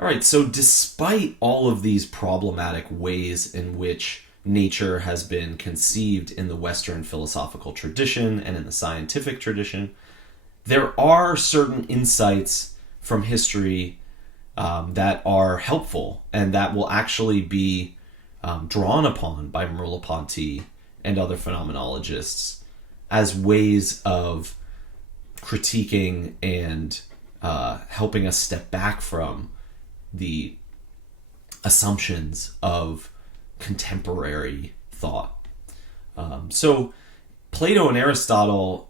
All right, so despite all of these problematic ways in which nature has been conceived in the Western philosophical tradition and in the scientific tradition, there are certain insights from history that are helpful and that will actually be drawn upon by Merleau-Ponty and other phenomenologists as ways of critiquing and helping us step back from the assumptions of contemporary thought. So Plato and Aristotle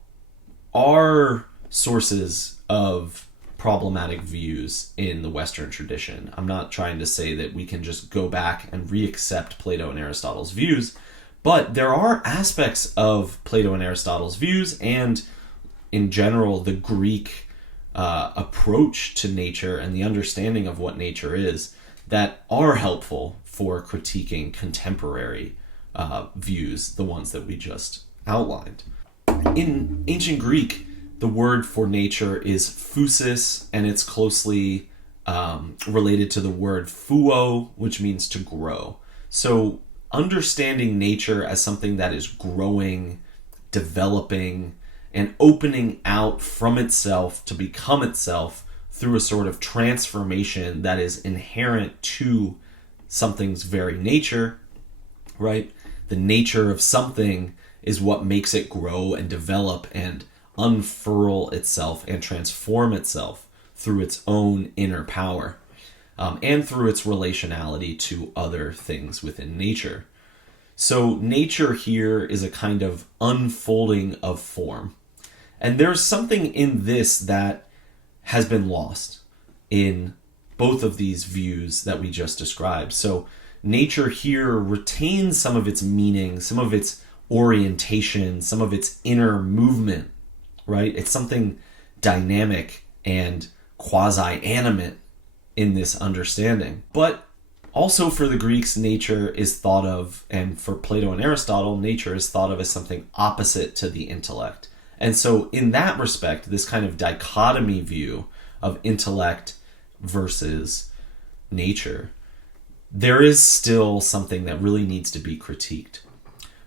are sources of problematic views in the Western tradition. I'm not trying to say that we can just go back and reaccept Plato and Aristotle's views, but there are aspects of Plato and Aristotle's views and, in general, the Greek approach to nature and the understanding of what nature is that are helpful for critiquing contemporary views, the ones that we just outlined. In ancient Greek, the word for nature is phusis, and it's closely related to the word phuo, which means to grow. So understanding nature as something that is growing, developing, and opening out from itself to become itself through a sort of transformation that is inherent to something's very nature, right? The nature of something is what makes it grow and develop and unfurl itself and transform itself through its own inner power and through its relationality to other things within nature. So nature here is a kind of unfolding of form. And there's something in this that has been lost in both of these views that we just described. So nature here retains some of its meaning, some of its orientation, some of its inner movement, right? It's something dynamic and quasi-animate in this understanding. But also for the Greeks, nature is thought of, and for Plato and Aristotle, nature is thought of as something opposite to the intellect. And so in that respect, this kind of dichotomy view of intellect versus nature, there is still something that really needs to be critiqued.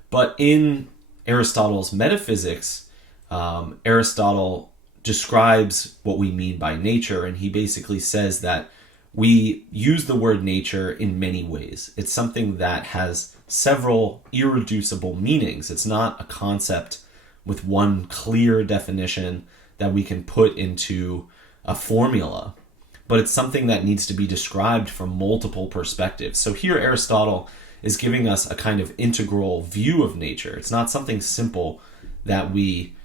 But in Aristotle's metaphysics, Aristotle describes what we mean by nature, and he basically says that we use the word nature in many ways. It's something that has several irreducible meanings. It's not a concept with one clear definition that we can put into a formula, but it's something that needs to be described from multiple perspectives. So here Aristotle is giving us a kind of integral view of nature. It's not something simple that we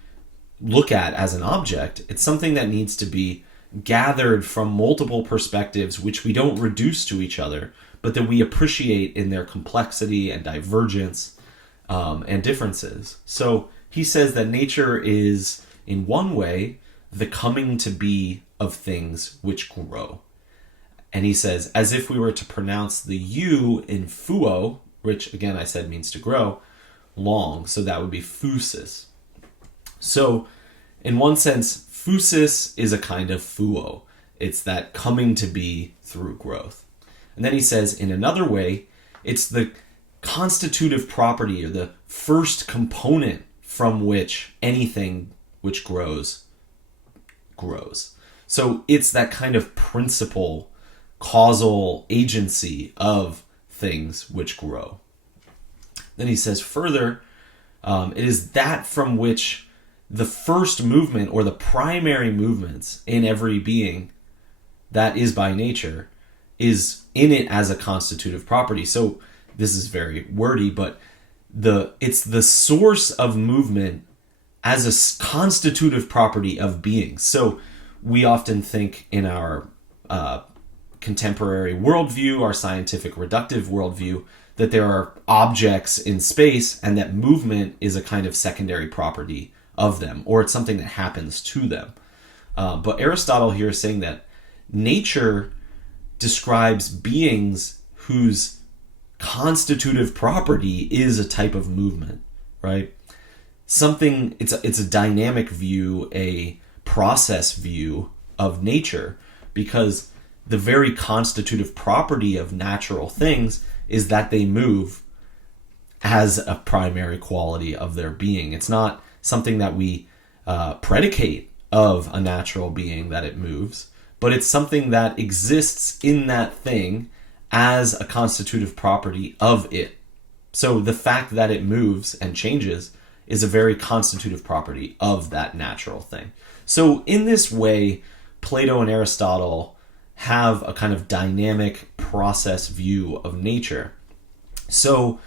look at as an object. It's something that needs to be gathered from multiple perspectives, which we don't reduce to each other, but that we appreciate in their complexity and divergence and differences. So he says that nature is, in one way, the coming to be of things which grow. And he says, as if we were to pronounce the U in phuo, which again I said means to grow, long, so that would be phusis. So in one sense, phusis is a kind of phuo. It's that coming to be through growth. And then he says, in another way, it's the constitutive property or the first component from which anything which grows. So it's that kind of principle, causal agency of things which grow. Then he says further, it is that from which the first movement or the primary movements in every being that is by nature is in it as a constitutive property. So this is very wordy, but it's the source of movement as a constitutive property of being. So we often think in our contemporary worldview, our scientific reductive worldview, that there are objects in space and that movement is a kind of secondary property of them, or it's something that happens to them. But Aristotle here is saying that nature describes beings whose constitutive property is a type of movement, right? It's a dynamic view, a process view of nature, because the very constitutive property of natural things is that they move as a primary quality of their being. It's not something that we predicate of a natural being that it moves, but it's something that exists in that thing as a constitutive property of it. So the fact that it moves and changes is a very constitutive property of that natural thing. So in this way, Plato and Aristotle have a kind of dynamic process view of nature. So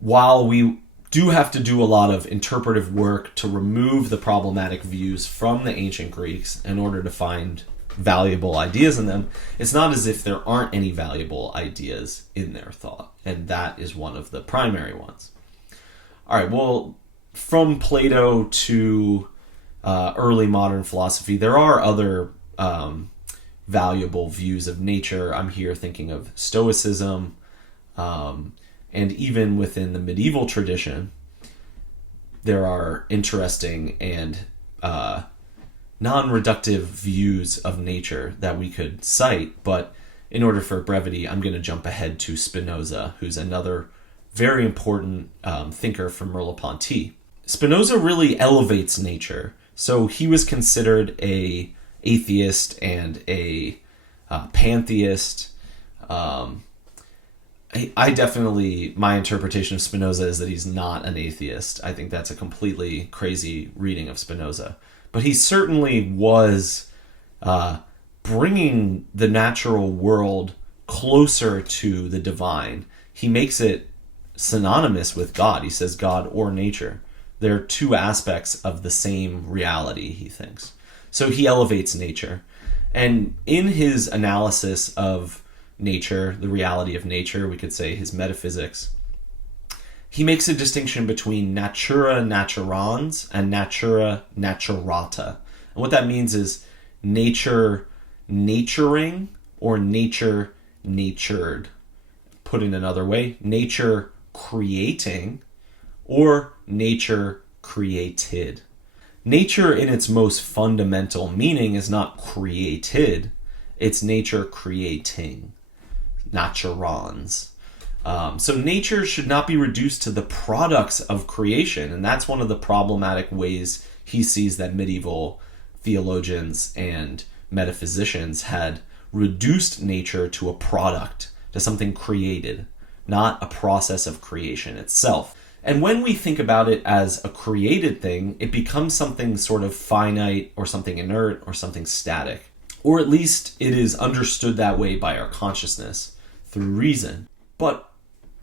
while we do have to do a lot of interpretive work to remove the problematic views from the ancient Greeks in order to find valuable ideas in them, it's not as if there aren't any valuable ideas in their thought, and that is one of the primary ones. All right, well, from Plato to early modern philosophy, there are other valuable views of nature. I'm here thinking of Stoicism, and even within the medieval tradition, there are interesting and non-reductive views of nature that we could cite. But in order for brevity, I'm going to jump ahead to Spinoza, who's another very important thinker from Merleau-Ponty. Spinoza really elevates nature. So he was considered a atheist and a pantheist. I definitely, my interpretation of Spinoza is that he's not an atheist. I think that's a completely crazy reading of Spinoza. But he certainly was bringing the natural world closer to the divine. He makes it synonymous with God. He says God or nature. They're two aspects of the same reality, he thinks. So he elevates nature. And in his analysis of nature, the reality of nature, we could say his metaphysics, he makes a distinction between natura naturans and natura naturata. And what that means is nature naturing or nature natured. Put in another way, nature creating or nature created. Nature in its most fundamental meaning is not created, it's nature creating. Naturans. So nature should not be reduced to the products of creation, and that's one of the problematic ways he sees that medieval theologians and metaphysicians had reduced nature to a product, to something created, not a process of creation itself. And when we think about it as a created thing, it becomes something sort of finite or something inert or something static. Or at least it is understood that way by our consciousness through reason. But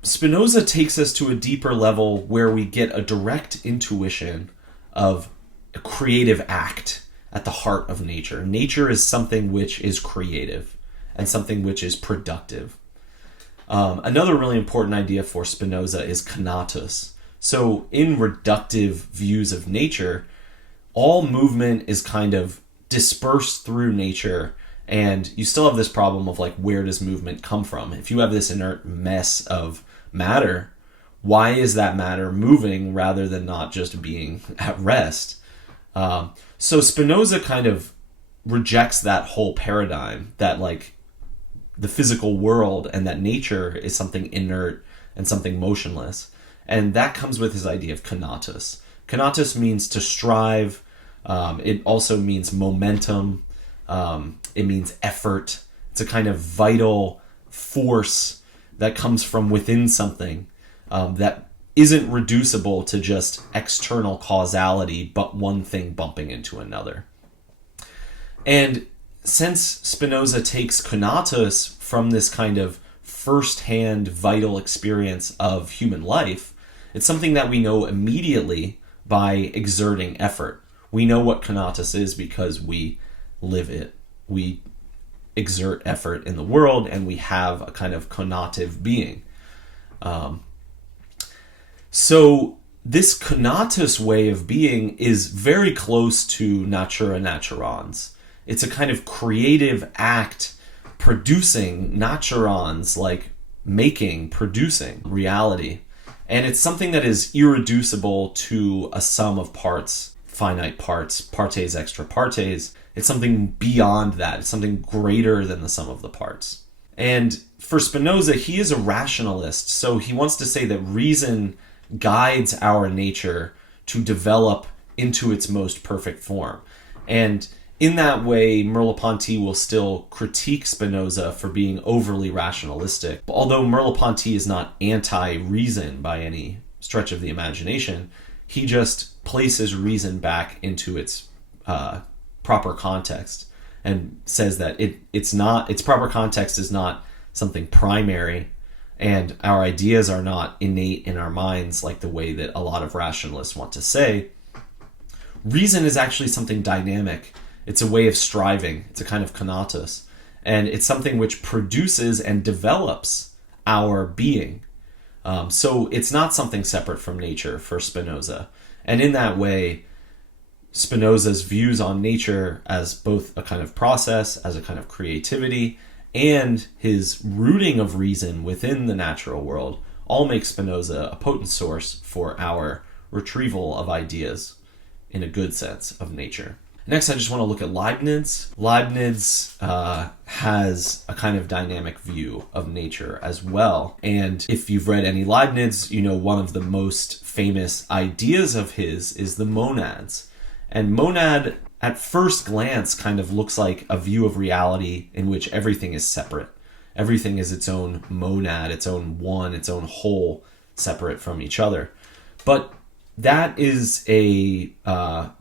Spinoza takes us to a deeper level where we get a direct intuition of a creative act at the heart of nature. Nature is something which is creative and something which is productive. Another really important idea for Spinoza is conatus. So in reductive views of nature, all movement is kind of dispersed through nature, and you still have this problem of like, where does movement come from? If you have this inert mess of matter, why is that matter moving rather than not just being at rest? So Spinoza kind of rejects that whole paradigm that like the physical world and that nature is something inert and something motionless. And that comes with his idea of conatus. Conatus means to strive. It also means momentum. It means effort. It's a kind of vital force that comes from within something that isn't reducible to just external causality, but one thing bumping into another. And since Spinoza takes conatus from this kind of first-hand vital experience of human life, it's something that we know immediately by exerting effort. We know what conatus is because we live it. We exert effort in the world, and we have a kind of conative being. So this conatus way of being is very close to natura naturans. It's a kind of creative act producing naturans, like producing reality. And it's something that is irreducible to a sum of parts finite parts, partes extra partes. It's something beyond that. It's something greater than the sum of the parts. And for Spinoza, he is a rationalist, so he wants to say that reason guides our nature to develop into its most perfect form. And in that way, Merleau-Ponty will still critique Spinoza for being overly rationalistic. Although Merleau-Ponty is not anti-reason by any stretch of the imagination, he just places reason back into its proper context and says that its proper context is not something primary, and our ideas are not innate in our minds like the way that a lot of rationalists want to say. Reason is actually something dynamic. It's a way of striving. It's a kind of conatus. And it's something which produces and develops our being. So it's not something separate from nature for Spinoza. And in that way, Spinoza's views on nature as both a kind of process, as a kind of creativity, and his rooting of reason within the natural world all make Spinoza a potent source for our retrieval of ideas in a good sense of nature. Next, I just want to look at Leibniz. Leibniz has a kind of dynamic view of nature as well. And if you've read any Leibniz, you know one of the most famous ideas of his is the monads. And monad, at first glance, kind of looks like a view of reality in which everything is separate. Everything is its own monad, its own one, its own whole, separate from each other. But that is a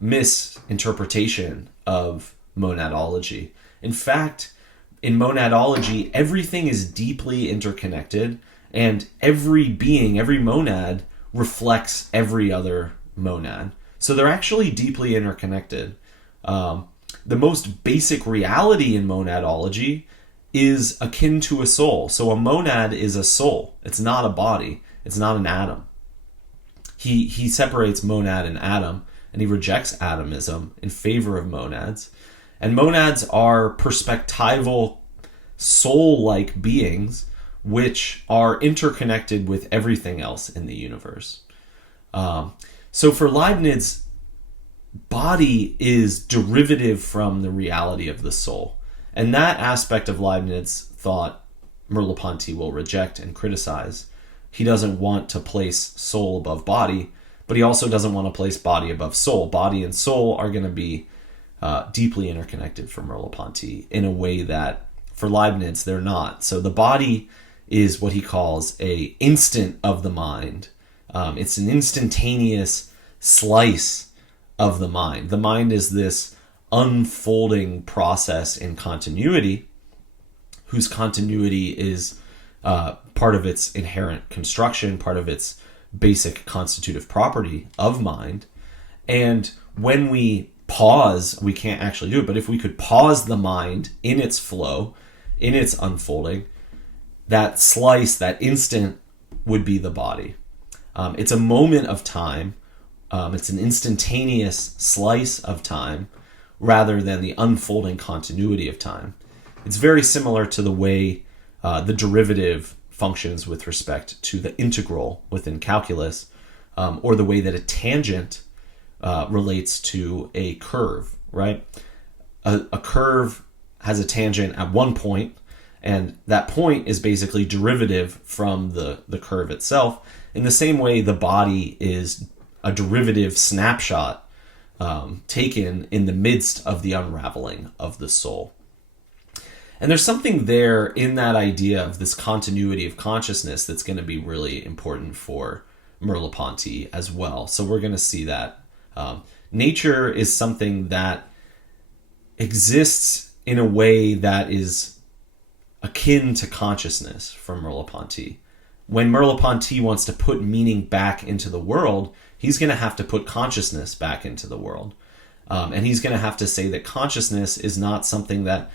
misinterpretation of monadology. In fact, in monadology, everything is deeply interconnected, and every being, every monad, reflects every other monad. So they're actually deeply interconnected. The most basic reality in monadology is akin to a soul. So a monad is a soul. It's not a body. It's not an atom. He separates monad and atom, and he rejects atomism in favor of monads. And monads are perspectival, soul-like beings which are interconnected with everything else in the universe. So for Leibniz, body is derivative from the reality of the soul. And that aspect of Leibniz thought Merleau-Ponty will reject and criticize. He doesn't want to place soul above body, but he also doesn't want to place body above soul. Body and soul are going to be deeply interconnected for Merleau-Ponty in a way that for Leibniz they're not. So the body is what he calls a instant of the mind. It's an instantaneous slice of the mind. The mind is this unfolding process in continuity, whose continuity is part of its inherent construction, part of its basic constitutive property of mind. And when we pause, we can't actually do it, but if we could pause the mind in its flow, in its unfolding, that slice, that instant would be the body. It's a moment of time. It's an instantaneous slice of time rather than the unfolding continuity of time. It's very similar to the way the derivative functions with respect to the integral within calculus, or the way that a tangent relates to a curve, right? A curve has a tangent at one point, and that point is basically derivative from the curve itself. In the same way, the body is a derivative snapshot taken in the midst of the unraveling of the soul. And there's something there in that idea of this continuity of consciousness that's going to be really important for Merleau-Ponty as well. So we're going to see that. Nature is something that exists in a way that is akin to consciousness for Merleau-Ponty. When Merleau-Ponty wants to put meaning back into the world, he's going to have to put consciousness back into the world. And he's going to have to say that consciousness is not something that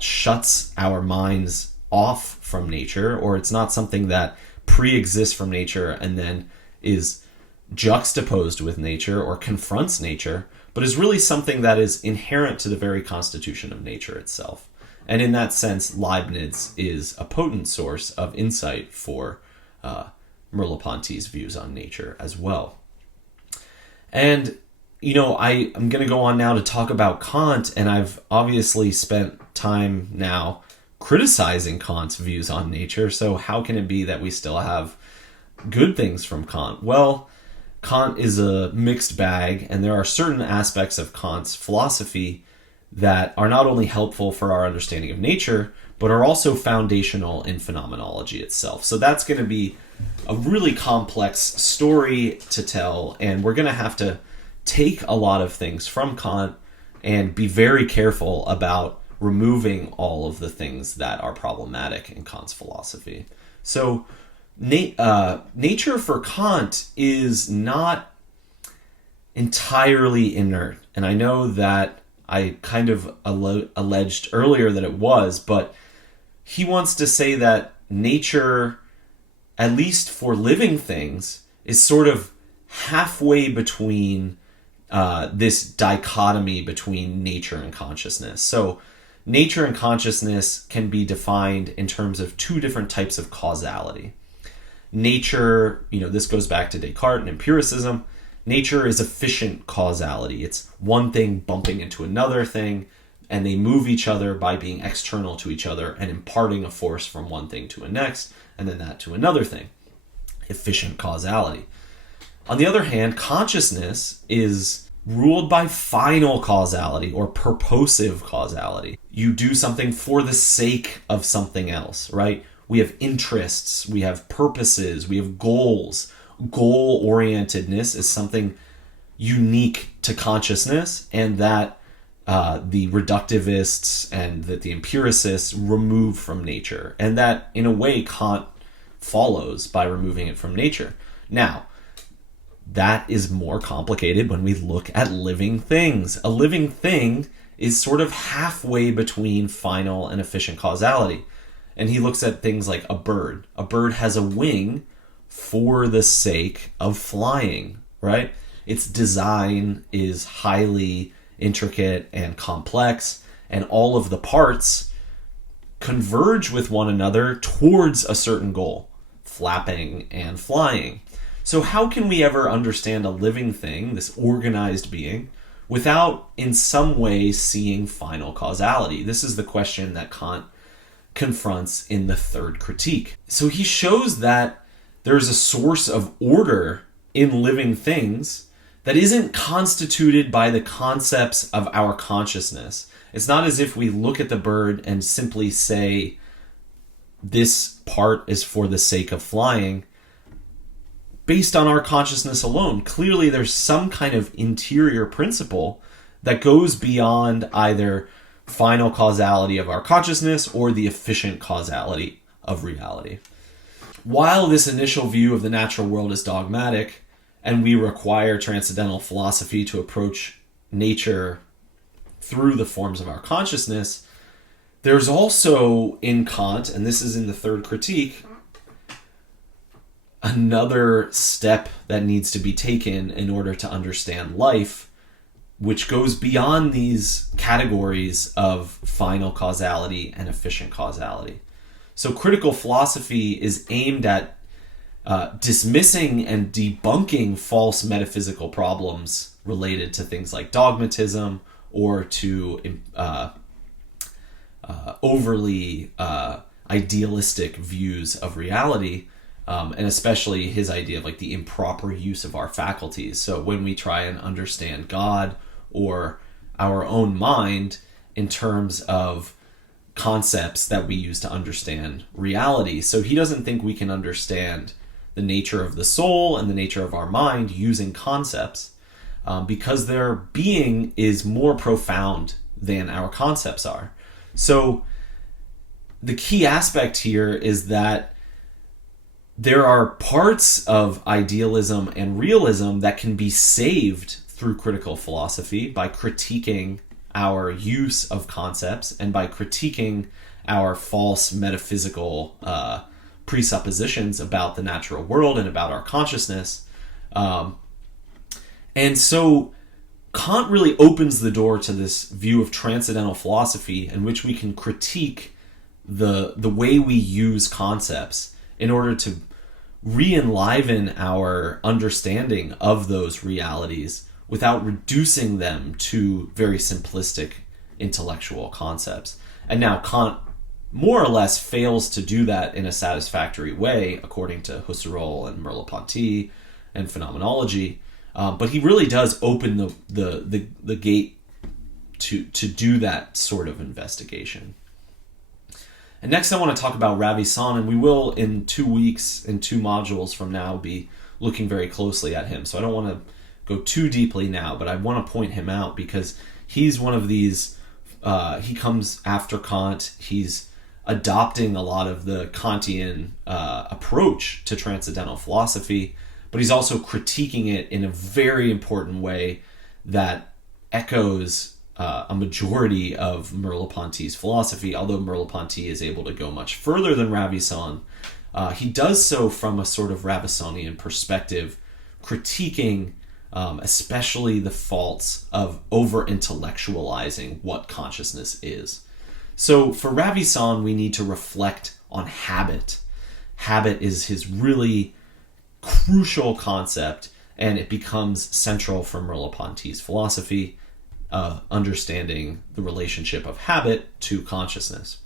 shuts our minds off from nature, or it's not something that pre-exists from nature and then is juxtaposed with nature or confronts nature, but is really something that is inherent to the very constitution of nature itself. And in that sense, Leibniz is a potent source of insight for Merleau-Ponty's views on nature as well. And I'm going to go on now to talk about Kant, and I've obviously spent time now criticizing Kant's views on nature. So how can it be that we still have good things from Kant? Well, Kant is a mixed bag, and there are certain aspects of Kant's philosophy that are not only helpful for our understanding of nature, but are also foundational in phenomenology itself. So that's going to be a really complex story to tell, and we're going to have to take a lot of things from Kant and be very careful about removing all of the things that are problematic in Kant's philosophy. So nature for Kant is not entirely inert. And I know that I kind of alleged earlier that it was, but he wants to say that nature, at least for living things, is sort of halfway between this dichotomy between nature and consciousness. So nature and consciousness can be defined in terms of two different types of causality. Nature, this goes back to Descartes and empiricism. Nature is efficient causality. It's one thing bumping into another thing, and they move each other by being external to each other and imparting a force from one thing to a next, and then that to another thing. Efficient causality. On the other hand, consciousness is ruled by final causality or purposive causality. You do something for the sake of something else, right? We have interests, we have purposes, we have goals. Goal-orientedness is something unique to consciousness, and that the reductivists and that the empiricists remove from nature. And that, in a way, Kant follows by removing it from nature. Now, that is more complicated when we look at living things. A living thing is sort of halfway between final and efficient causality. And he looks at things like a bird. A bird has a wing for the sake of flying, right? Its design is highly intricate and complex, and all of the parts converge with one another towards a certain goal, flapping and flying. So how can we ever understand a living thing, this organized being, without in some way seeing final causality? This is the question that Kant confronts in the third critique. So he shows that there's a source of order in living things that isn't constituted by the concepts of our consciousness. It's not as if we look at the bird and simply say, this part is for the sake of flying, based on our consciousness alone. Clearly, there's some kind of interior principle that goes beyond either final causality of our consciousness or the efficient causality of reality. While this initial view of the natural world is dogmatic, and we require transcendental philosophy to approach nature through the forms of our consciousness, there's also in Kant, and this is in the third critique, another step that needs to be taken in order to understand life, which goes beyond these categories of final causality and efficient causality. So critical philosophy is aimed at dismissing and debunking false metaphysical problems related to things like dogmatism or to overly idealistic views of reality, and especially his idea of like the improper use of our faculties. So when we try and understand God or our own mind in terms of concepts that we use to understand reality. So he doesn't think we can understand the nature of the soul and the nature of our mind using concepts, because their being is more profound than our concepts are. So the key aspect here is that there are parts of idealism and realism that can be saved through critical philosophy by critiquing our use of concepts and by critiquing our false metaphysical presuppositions about the natural world and about our consciousness. And so Kant really opens the door to this view of transcendental philosophy in which we can critique the way we use concepts in order to re-enliven our understanding of those realities without reducing them to very simplistic intellectual concepts. And now Kant more or less fails to do that in a satisfactory way, according to Husserl and Merleau-Ponty and phenomenology. But he really does open the gate to do that sort of investigation. And next I want to talk about Ravi San, and we will in 2 weeks, in 2 modules from now, be looking very closely at him. So I don't want to go too deeply now, but I want to point him out because he's one of these, he comes after Kant, he's adopting a lot of the Kantian approach to transcendental philosophy, but he's also critiquing it in a very important way that echoes a majority of Merleau-Ponty's philosophy. Although Merleau-Ponty is able to go much further than Ravi San, he does so from a sort of Ravisonian perspective, critiquing especially the faults of over-intellectualizing what consciousness is. So for Ravi San, we need to reflect on habit. Habit is his really crucial concept, and it becomes central for Merleau-Ponty's philosophy, understanding the relationship of habit to consciousness.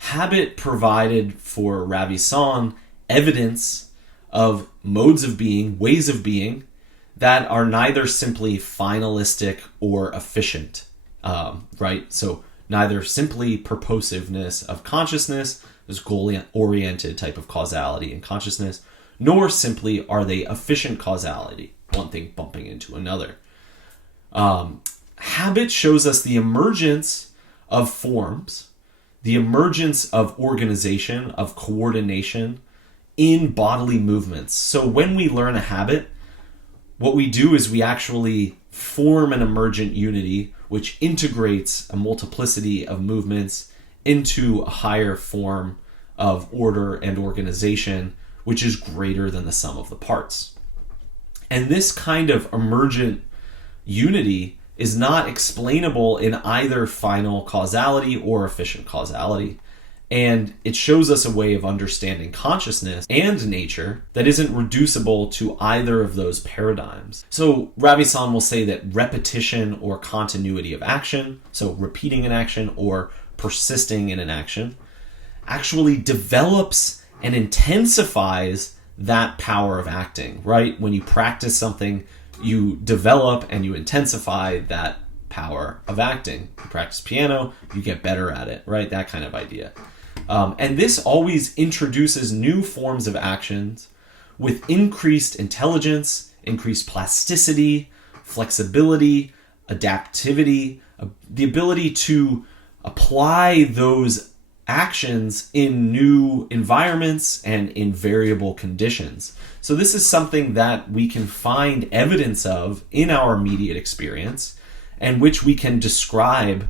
Habit provided for Ravi San evidence of modes of being, ways of being, that are neither simply finalistic or efficient, right? So neither simply purposiveness of consciousness, this goal-oriented type of causality in consciousness, nor simply are they efficient causality, one thing bumping into another. Habit shows us the emergence of forms, the emergence of organization, of coordination in bodily movements. So when we learn a habit, what we do is we actually form an emergent unity which integrates a multiplicity of movements into a higher form of order and organization, which is greater than the sum of the parts. And this kind of emergent unity is not explainable in either final causality or efficient causality. And it shows us a way of understanding consciousness and nature that isn't reducible to either of those paradigms. So Ravi San will say that repetition or continuity of action, so repeating an action or persisting in an action, actually develops and intensifies that power of acting, right? When you practice something, you develop and you intensify that power of acting. You practice piano, you get better at it, right? That kind of idea. And this always introduces new forms of actions with increased intelligence, increased plasticity, flexibility, adaptivity, the ability to apply those actions in new environments and in variable conditions. So this is something that we can find evidence of in our immediate experience and which we can describe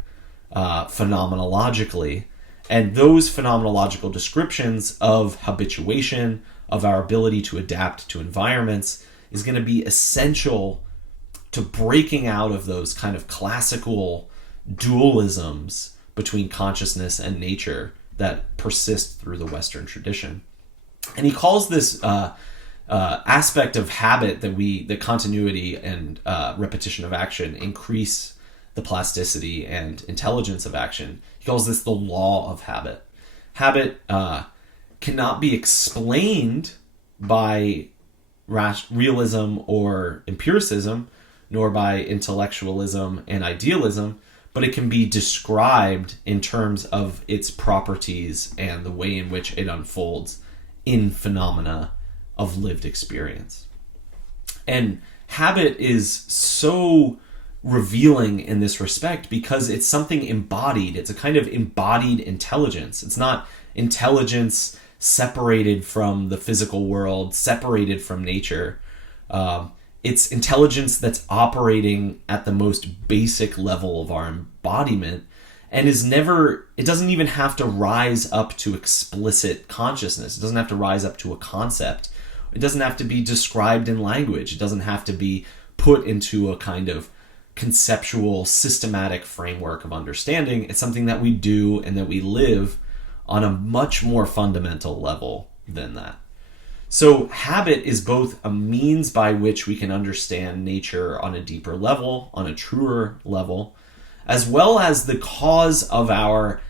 phenomenologically. And those phenomenological descriptions of habituation, of our ability to adapt to environments, is going to be essential to breaking out of those kind of classical dualisms between consciousness and nature that persist through the Western tradition. And he calls this aspect of habit that the continuity and repetition of action increase the plasticity and intelligence of action. He calls this the law of habit. Habit cannot be explained by realism or empiricism, nor by intellectualism and idealism, but it can be described in terms of its properties and the way in which it unfolds in phenomena of lived experience. And habit is so revealing in this respect because it's something embodied. It's a kind of embodied intelligence. It's not intelligence separated from the physical world, separated from nature. It's intelligence that's operating at the most basic level of our embodiment and it doesn't even have to rise up to explicit consciousness. It doesn't have to rise up to a concept. It doesn't have to be described in language. It doesn't have to be put into a kind of conceptual, systematic framework of understanding. It's something that we do and that we live on a much more fundamental level than that. So habit is both a means by which we can understand nature on a deeper level, on a truer level, as well as the cause of our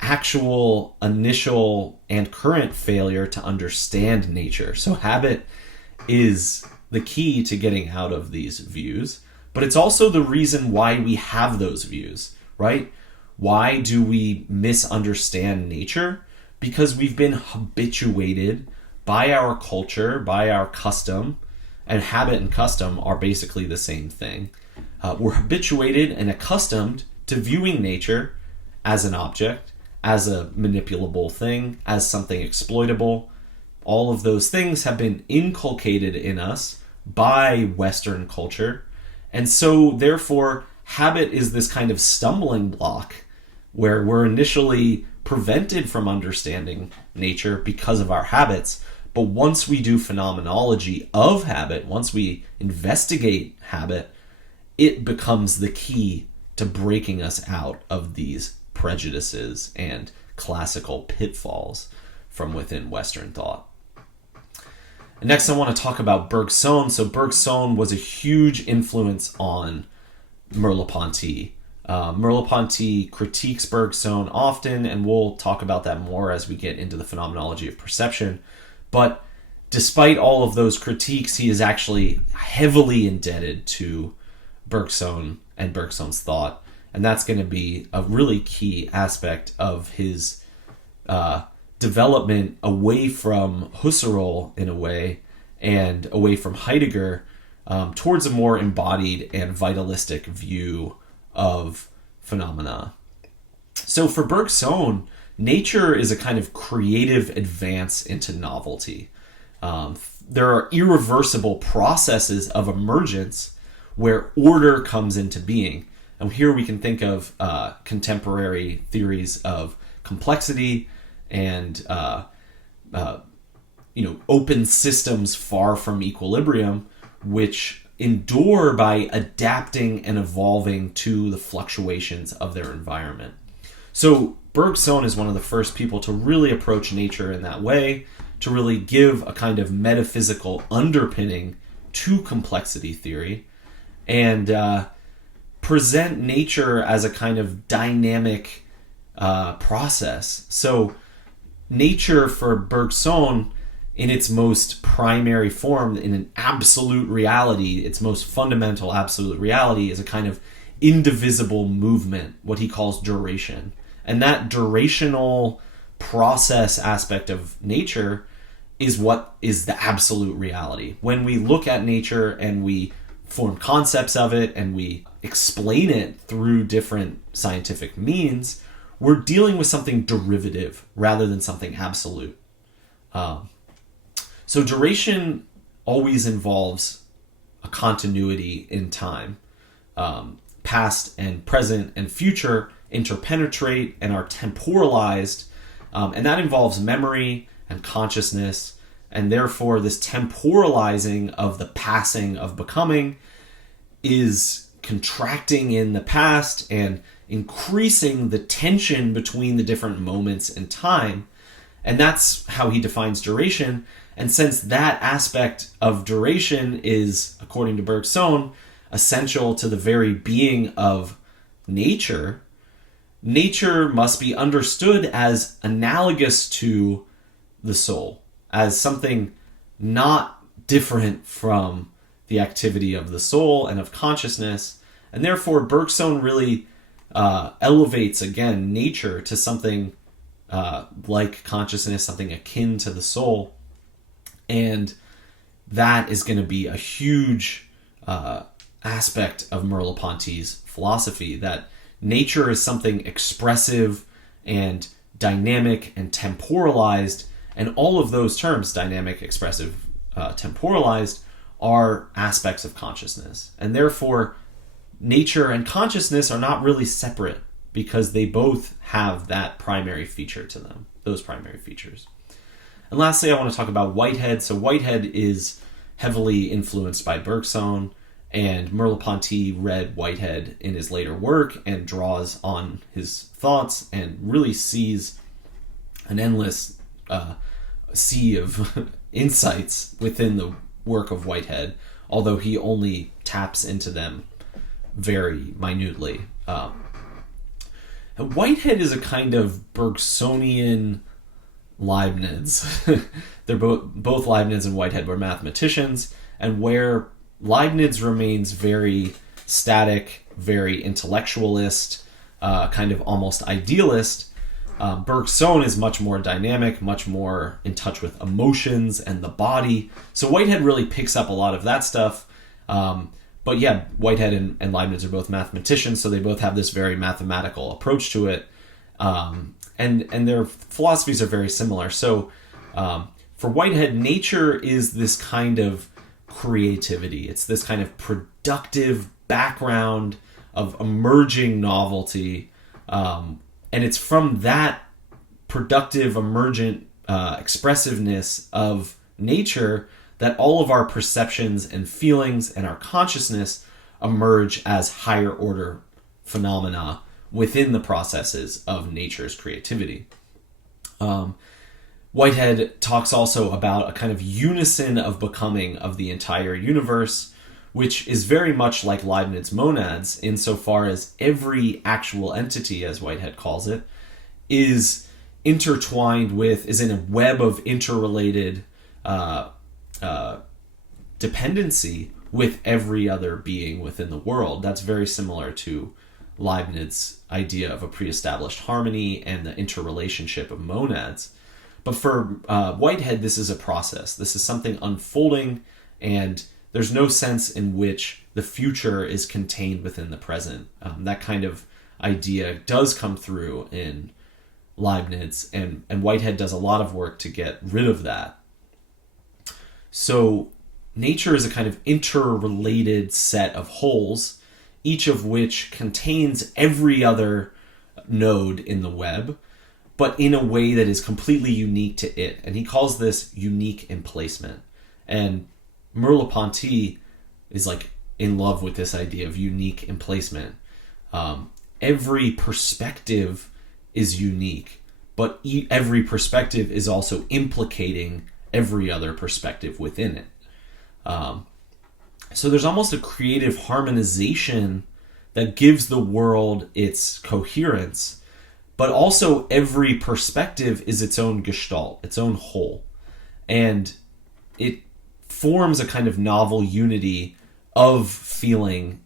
actual initial and current failure to understand nature. So habit is the key to getting out of these views, but it's also the reason why we have those views, right? Why do we misunderstand nature? Because we've been habituated by our culture, by our custom, and habit and custom are basically the same thing. We're habituated and accustomed to viewing nature as an object, as a manipulable thing, as something exploitable. All of those things have been inculcated in us by Western culture. And so, therefore, habit is this kind of stumbling block where we're initially prevented from understanding nature because of our habits. But once we do phenomenology of habit, once we investigate habit, it becomes the key to breaking us out of these prejudices and classical pitfalls from within Western thought. And next, I want to talk about Bergson. So Bergson was a huge influence on Merleau-Ponty. Merleau-Ponty critiques Bergson often, and we'll talk about that more as we get into the phenomenology of perception. But despite all of those critiques, he is actually heavily indebted to Bergson and Bergson's thought. And that's going to be a really key aspect of his development away from Husserl, in a way, and away from Heidegger, towards a more embodied and vitalistic view of phenomena. So for Bergson, nature is a kind of creative advance into novelty. There are irreversible processes of emergence where order comes into being. And here we can think of contemporary theories of complexity and open systems far from equilibrium, which endure by adapting and evolving to the fluctuations of their environment. So Bergson is one of the first people to really approach nature in that way, to really give a kind of metaphysical underpinning to complexity theory, and present nature as a kind of dynamic process. So nature for Bergson, in its most primary form, in an absolute reality, its most fundamental absolute reality, is a kind of indivisible movement, what he calls duration. And that durational process aspect of nature is what is the absolute reality. When we look at nature and we form concepts of it and we explain it through different scientific means, we're dealing with something derivative rather than something absolute. So duration always involves a continuity in time. Past and present and future interpenetrate and are temporalized, and that involves memory and consciousness, and therefore this temporalizing of the passing of becoming is contracting in the past and increasing the tension between the different moments in time. And that's how he defines duration. And since that aspect of duration is, according to Bergson, essential to the very being of nature, nature must be understood as analogous to the soul, as something not different from the activity of the soul and of consciousness. And therefore, Bergson really elevates, again, nature to something like consciousness, something akin to the soul. And that is going to be a huge aspect of Merleau-Ponty's philosophy, that nature is something expressive and dynamic and temporalized, and all of those terms, dynamic, expressive, temporalized, are aspects of consciousness. And therefore, nature and consciousness are not really separate because they both have that primary feature to them, those primary features. And lastly, I want to talk about Whitehead. So Whitehead is heavily influenced by Bergson, and Merleau-Ponty read Whitehead in his later work and draws on his thoughts and really sees an endless sea of insights within the work of Whitehead, although he only taps into them very minutely. Whitehead is a kind of Bergsonian Leibniz. They're both Leibniz and Whitehead were mathematicians, and where Leibniz remains very static, very intellectualist, kind of almost idealist, Bergson is much more dynamic, much more in touch with emotions and the body. So Whitehead really picks up a lot of that stuff. But yeah, Whitehead and Leibniz are both mathematicians, so they both have this very mathematical approach to it. And their philosophies are very similar. So for Whitehead, nature is this kind of creativity. It's this kind of productive background of emerging novelty. And it's from that productive, emergent expressiveness of nature that all of our perceptions and feelings and our consciousness emerge as higher order phenomena within the processes of nature's creativity. Whitehead talks also about a kind of unison of becoming of the entire universe, which is very much like Leibniz monads insofar as every actual entity, as Whitehead calls it, is intertwined with, is in a web of interrelated dependency with every other being within the world. That's very similar to Leibniz's idea of a pre-established harmony and the interrelationship of monads. But for Whitehead, this is a process. This is something unfolding, and there's no sense in which the future is contained within the present. That kind of idea does come through in Leibniz, and Whitehead does a lot of work to get rid of that. So nature is a kind of interrelated set of wholes, each of which contains every other node in the web, but in a way that is completely unique to it. And he calls this unique emplacement. And Merleau-Ponty is like in love with this idea of unique emplacement. Every perspective is unique, but every perspective is also implicating every other perspective within it. So there's almost a creative harmonization that gives the world its coherence, but also every perspective is its own gestalt, its own whole. And it forms a kind of novel unity of feeling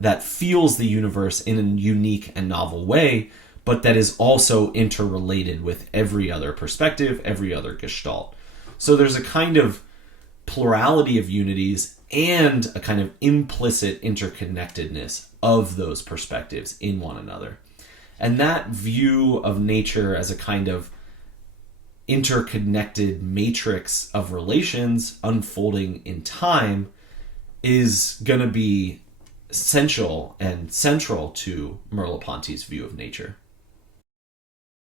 that feels the universe in a unique and novel way, but that is also interrelated with every other perspective, every other gestalt. So there's a kind of plurality of unities and a kind of implicit interconnectedness of those perspectives in one another. And that view of nature as a kind of interconnected matrix of relations unfolding in time is going to be essential and central to Merleau-Ponty's view of nature.